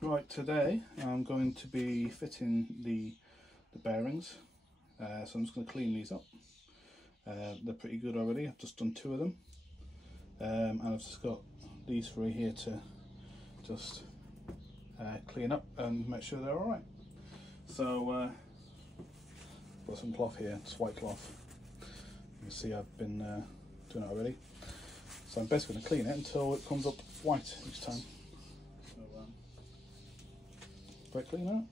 Right, today I'm going to be fitting the bearings, so I'm just going to clean these up. They're pretty good already. I've just done 2 of them, and I've just got these 3 here to just clean up and make sure they're alright. So got some cloth here, it's white cloth. You can see I've been doing it already. So I'm basically going to clean it until it comes up white each time. So brake cleaner.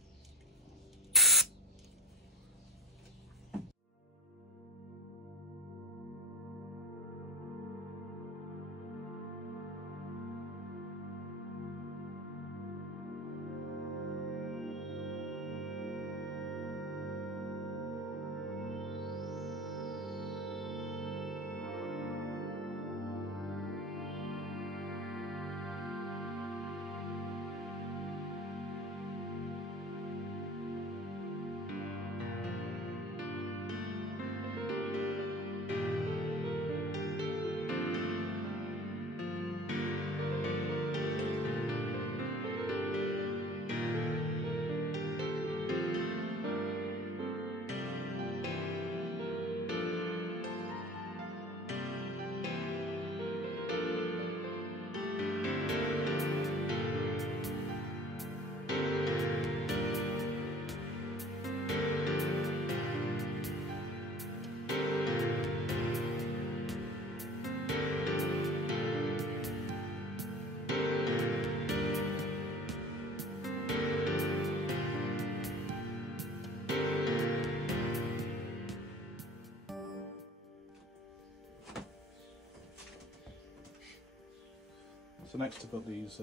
So next I've got these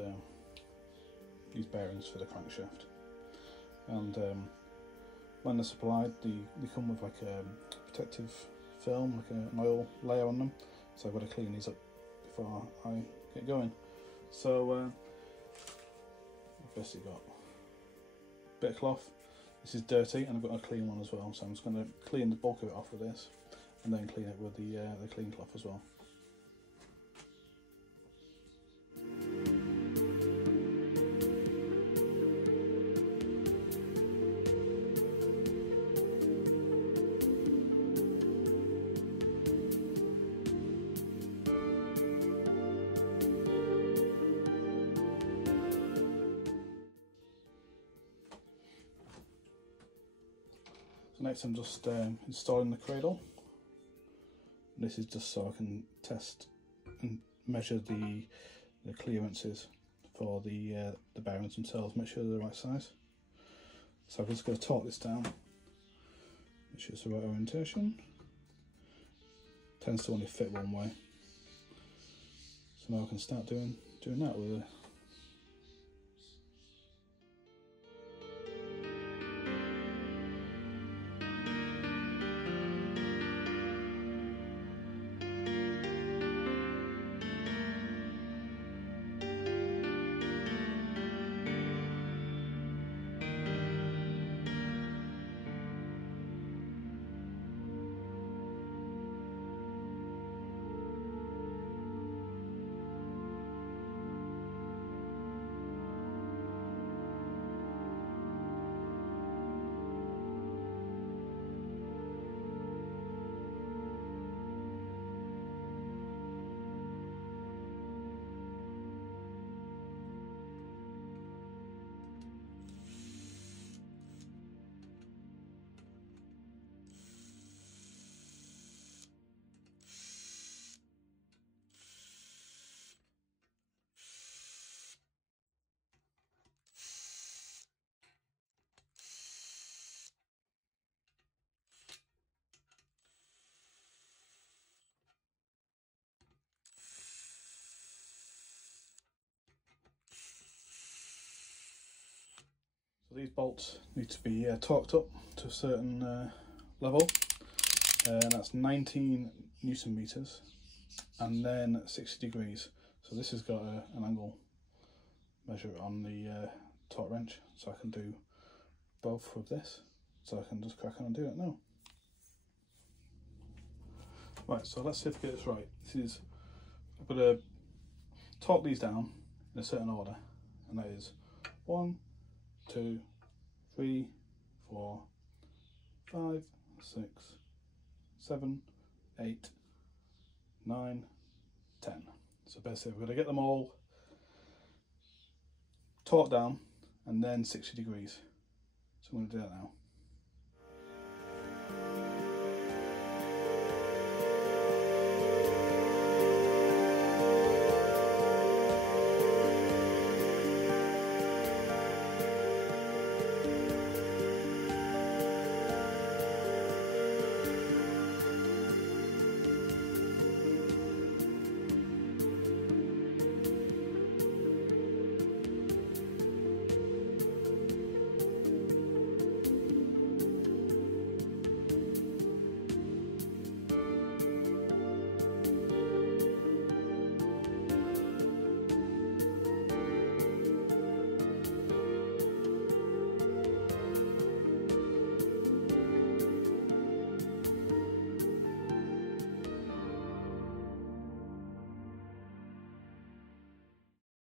bearings for the crankshaft, and when they're supplied, they come with like a protective film, like an oil layer on them. So I've got to clean these up before I get going. So I've basically got a bit of cloth. This is dirty, and I've got a clean one as well. So I'm just going to clean the bulk of it off with this, and then clean it with the clean cloth as well. So next I'm just installing the cradle. This is just so I can test and measure the clearances for the bearings themselves, make sure they're the right size. So I'm just going to torque this down, make sure it's the right orientation. Tends to only fit one way. So now I can start doing that with it. So these bolts need to be torqued up to a certain level, and that's 19 Newton meters, and then 60 degrees. So this has got an angle measure on the torque wrench, so I can do both with this. So I can just crack on and do it now. Right, so let's see if I get this right. I've got to torque these down in a certain order, and that is 1, 2, 3, 4, 5, 6, 7, 8, 9, 10. So basically we're going to get them all taut down and then 60 degrees. So I'm going to do that now.